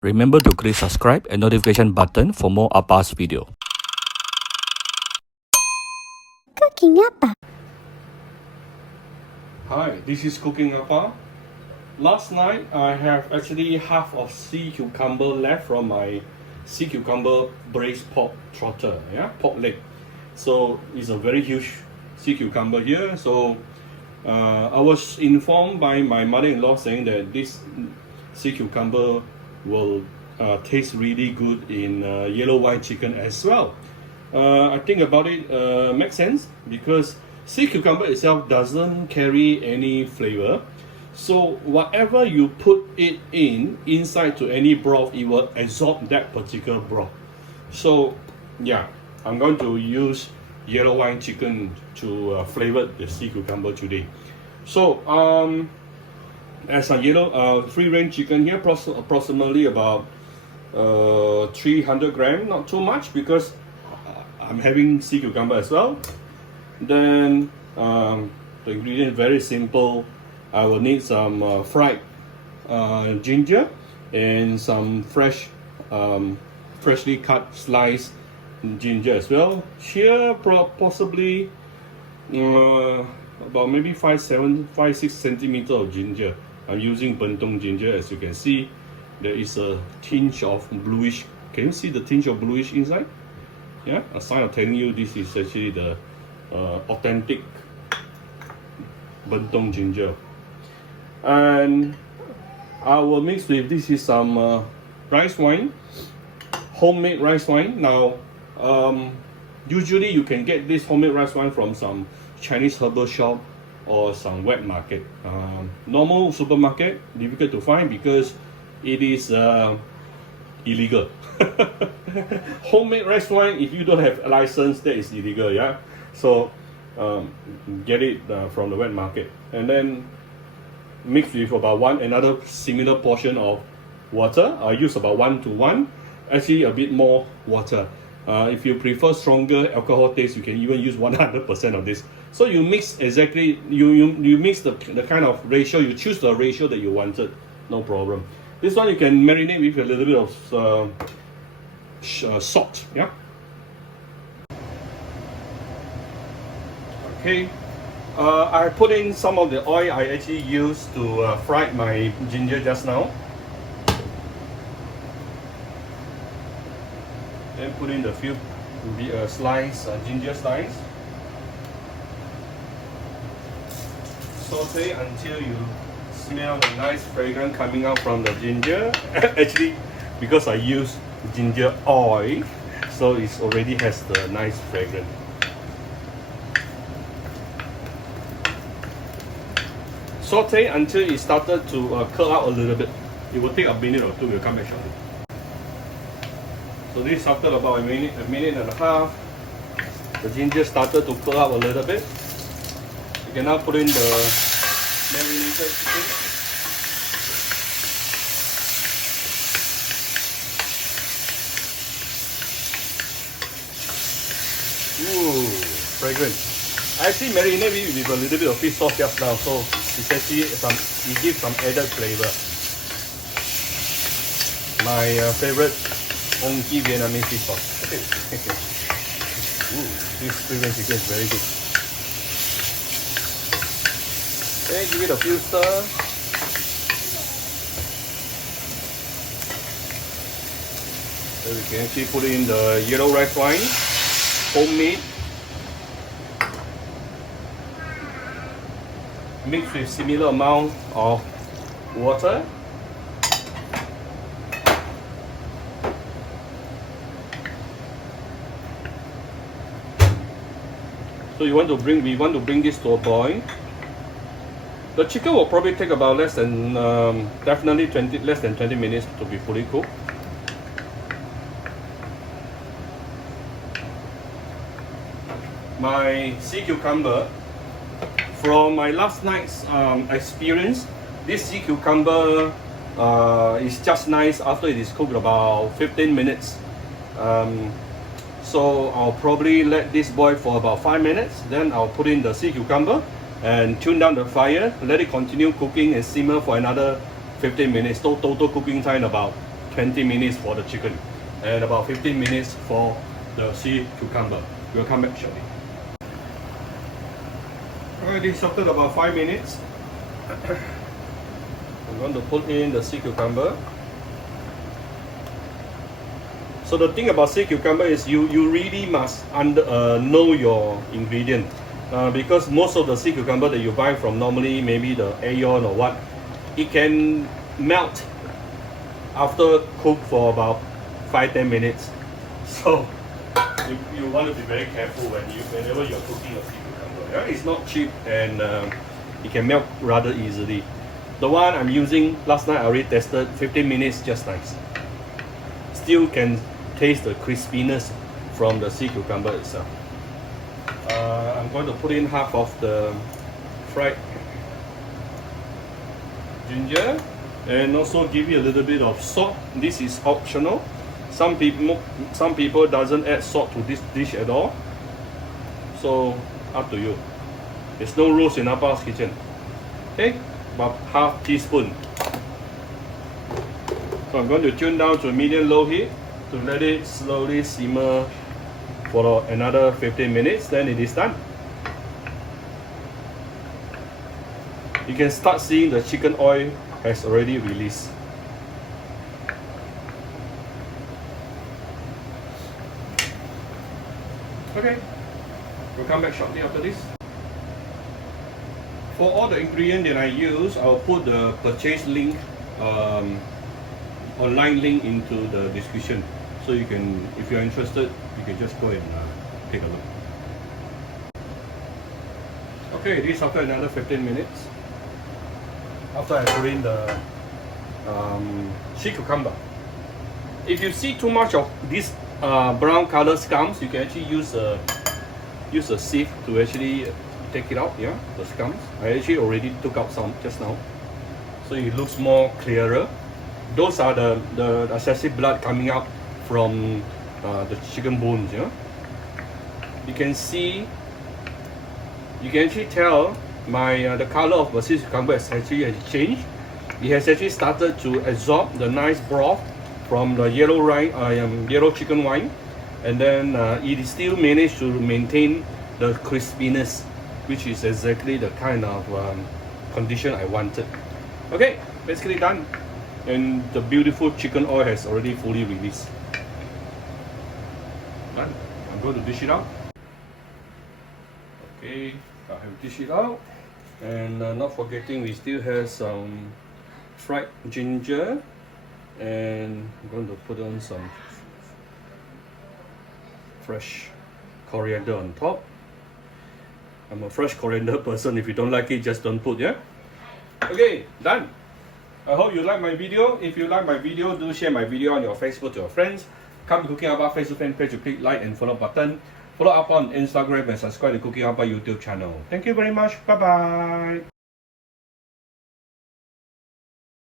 Remember to click subscribe and notification button for more Appa's video. Cooking Appa. Hi, this is Cooking Appa. Last night I have actually half of sea cucumber left from my sea cucumber braised pork trotter, pork leg. So it's a very huge sea cucumber here. So I was informed by my mother-in-law saying that this sea cucumber will taste really good in yellow wine chicken as well. I think about it makes sense because sea cucumber itself doesn't carry any flavor. So whatever you put it inside to any broth, it will absorb that particular broth. So yeah, I'm going to use yellow wine chicken to flavor the sea cucumber today. So as a yellow free range chicken here, approximately about 300 grams, not too much because I'm having sea cucumber as well. Then the ingredient very simple. I will need some fried ginger and some freshly cut sliced ginger as well. Here possibly about maybe 5-6 centimeters of ginger. I'm using Bentong ginger. As you can see, there is a tinge of bluish. Can you see the tinge of bluish inside? Yeah, a sign of telling you this is actually the authentic Bentong ginger. And I will mix with this is some rice wine, homemade rice wine. Now, usually you can get this homemade rice wine from some Chinese herbal shop or some wet market. Normal supermarket difficult to find because it is illegal. Homemade rice wine, if you don't have a license, that is illegal. Yeah, so get it from the wet market and then mix with about another similar portion of water. I use about 1 to 1, actually a bit more water. If you prefer stronger alcohol taste, you can even use 100% of this. So you mix exactly, you mix the kind of ratio, you choose the ratio that you wanted, no problem. This one you can marinate with a little bit of salt, yeah. Okay, I put in some of the oil I actually used to fry my ginger just now. Then put in the few ginger slice. Saute until you smell the nice fragrance coming out from the ginger. Actually, because I use ginger oil, so it already has the nice fragrance. Saute until it started to curl out a little bit. It will take a minute or two. We'll come back shortly. So this after about a minute and a half, the ginger started to curl out a little bit. You can now put in the marinated chicken. Ooh, fragrant. I actually marinate it with a little bit of fish sauce just now, so it's actually it gives some added flavor. My favorite Ongki Vietnamese fish sauce. Ooh, this fragrant chicken is very good. Okay, give it a few stir. Then we can actually put in the yellow rice wine, homemade. Mix with similar amount of water. So we want to bring this to a boil. The chicken will probably take about less than 20 minutes to be fully cooked. My sea cucumber, from my last night's experience, this sea cucumber is just nice after it is cooked about 15 minutes. So I'll probably let this boil for about 5 minutes. Then I'll put in the sea cucumber and tune down the fire, let it continue cooking and simmer for another 15 minutes. So total cooking time about 20 minutes for the chicken and about 15 minutes for the sea cucumber. We'll come back shortly. Alright, this after about 5 minutes. I'm going to put in the sea cucumber. So the thing about sea cucumber is you really must know your ingredient. Because most of the sea cucumber that you buy from normally maybe the Aeon or what, it can melt after cook for about 5-10 minutes. So you want to be very careful whenever you're cooking a sea cucumber. Yeah? It's not cheap and it can melt rather easily. The one I'm using last night I already tested, 15 minutes just nice. Still can taste the crispiness from the sea cucumber itself. I'm going to put in half of the fried ginger and also give you a little bit of salt. This is optional. Some people doesn't add salt to this dish at all. So up to you. There's no rules in Apa's kitchen. Okay, about half teaspoon. So I'm going to tune down to medium-low heat to let it slowly simmer for another 15 minutes, then it is done. You can start seeing the chicken oil has already released. Okay, we'll come back shortly after this. For all the ingredients that I use, I'll put the purchase link, online link into the description. So you can, if you're interested, you can just go and take a look. Okay, this after another 15 minutes. After I put in the sea cucumber. If you see too much of this brown color scums, you can actually use a sieve to actually take it out. Yeah, the scums. I actually already took out some just now, so it looks more clearer. Those are the excessive blood coming out from the chicken bones. Yeah, you can see. You can actually tell the color of the sea cucumber has changed. It has actually started to absorb the nice broth from the yellow chicken wine, and then it still managed to maintain the crispiness, which is exactly the kind of condition I wanted. Okay, basically done, and the beautiful chicken oil has already fully released. Done. I'm going to dish it out. Okay, I have dished it out, and not forgetting we still have some fried ginger, and I'm going to put on some fresh coriander on top. I'm a fresh coriander person. If you don't like it, just don't put. Yeah. Okay, done. I hope you like my video. If you like my video, do share my video on your Facebook to your friends. Come to Cooking Abba Facebook fan page to click like and follow button. Follow up on Instagram and subscribe to Cooking Abba YouTube channel. Thank you very much. Bye bye.